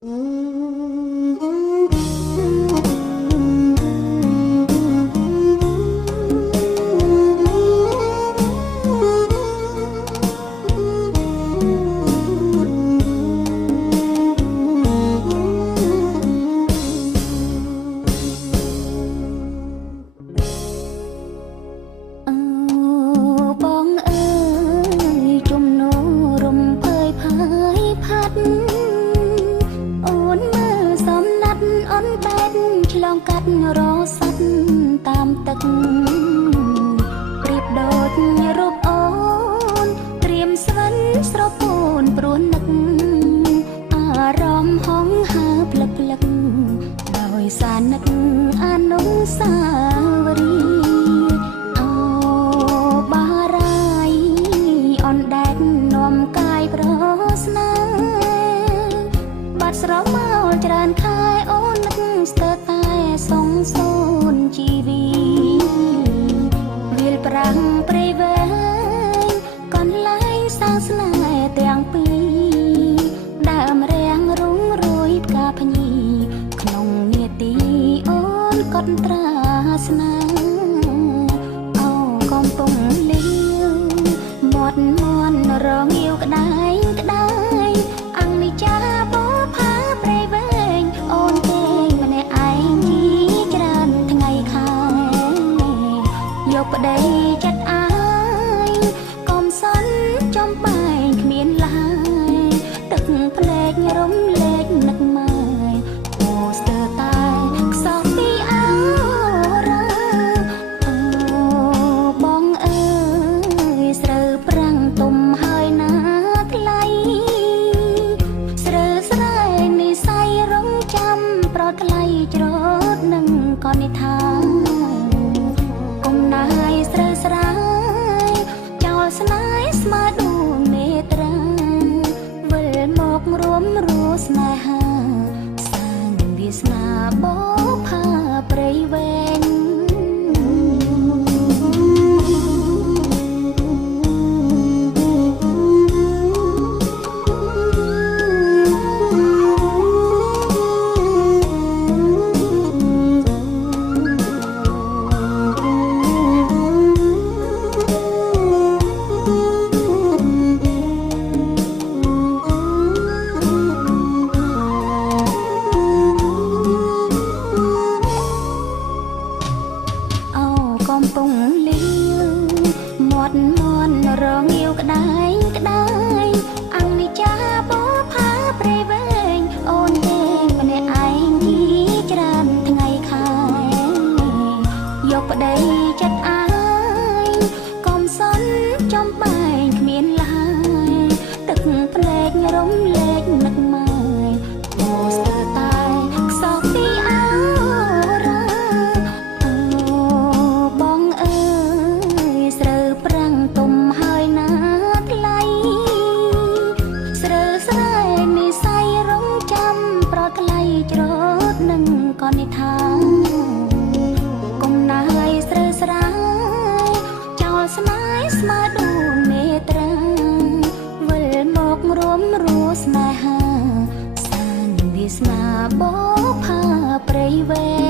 ឆ្លងកាត់រស័ព្ទតាមទឹកប្រៀបដូចរូបអូនត្រៀមស្វិនស្រពោនព្រោះនឹកអារម្មណ៍ហង្ហើផ្លឹកផ្លឹកដោយសារនឹកអនុស្សាវរីយ៍អូបារាយអនដែកនាំកាយប្រស្នាបាត់ស្រមោលច្រើនខែអូននឹកស្ទើរតែសងសូនជីវីវាលប្រាំងព្រៃវែងកន្លែងសាសនាទាំងពីរដើមរាំងរុងរួយផ្កាភ្ញីក្នុងនាទីអូនកត់ត្រាស្នេហ៍អូកំពុងលីវមាត់មន់រងាវក្តែងក្តែងអង្គនិចាបោផាព្រៃវែងអូនទេម្នាក់ឯងជីច្រើនថ្ងៃខែយកប្តីចិត្តអាយកុំសន់ចំបែងគ្មានឡើយទឹកភ្លេចរំលែកនឹកម៉ែអូស្ទើរតែខ្សោះពីអរ៉ាអូបងអើយស្រូវប្រាំងទុំហើយណាថ្លៃស្រូវស្រែនិស័យរងចាំប្រថ្លៃច្រត់នឹងកនិដ្ឋាគុំណាយស្រូវស្រែចោលស្នេហ៍ស្មើដួងមេត្រាវិលមករួមរស់ស្នេហាសាងវាសនាបោផាព្រៃវែងកំពុងលីវមាត់មន់រងាវក្តែងក្តែងអង្គនិចាបោផាព្រៃវែងអូនទេម្នាក់ឯងជីច្រើនថ្ងៃខែយកប្តីចិត្តអាយកុំសន់ចំបែងគ្មានឡើយទឹកភ្លេចរំលែកនឹកម៉ែអូស្ទើរតែខ្សោះពីអរ៉ាបងអើយស្រូវប្រាំងទុំហើយណាថ្លៃស្រូវស្រែនិស័យរងចាំប្រថ្លៃច្រត់នឹងកនិដ្ឋាគុំណាយស្រូវស្រែចោលស្នេហ៍ស្មើដួងមេត្រាវិលមករួមរស់ស្នេហាសាងវាសនាបោផាព្រៃវែង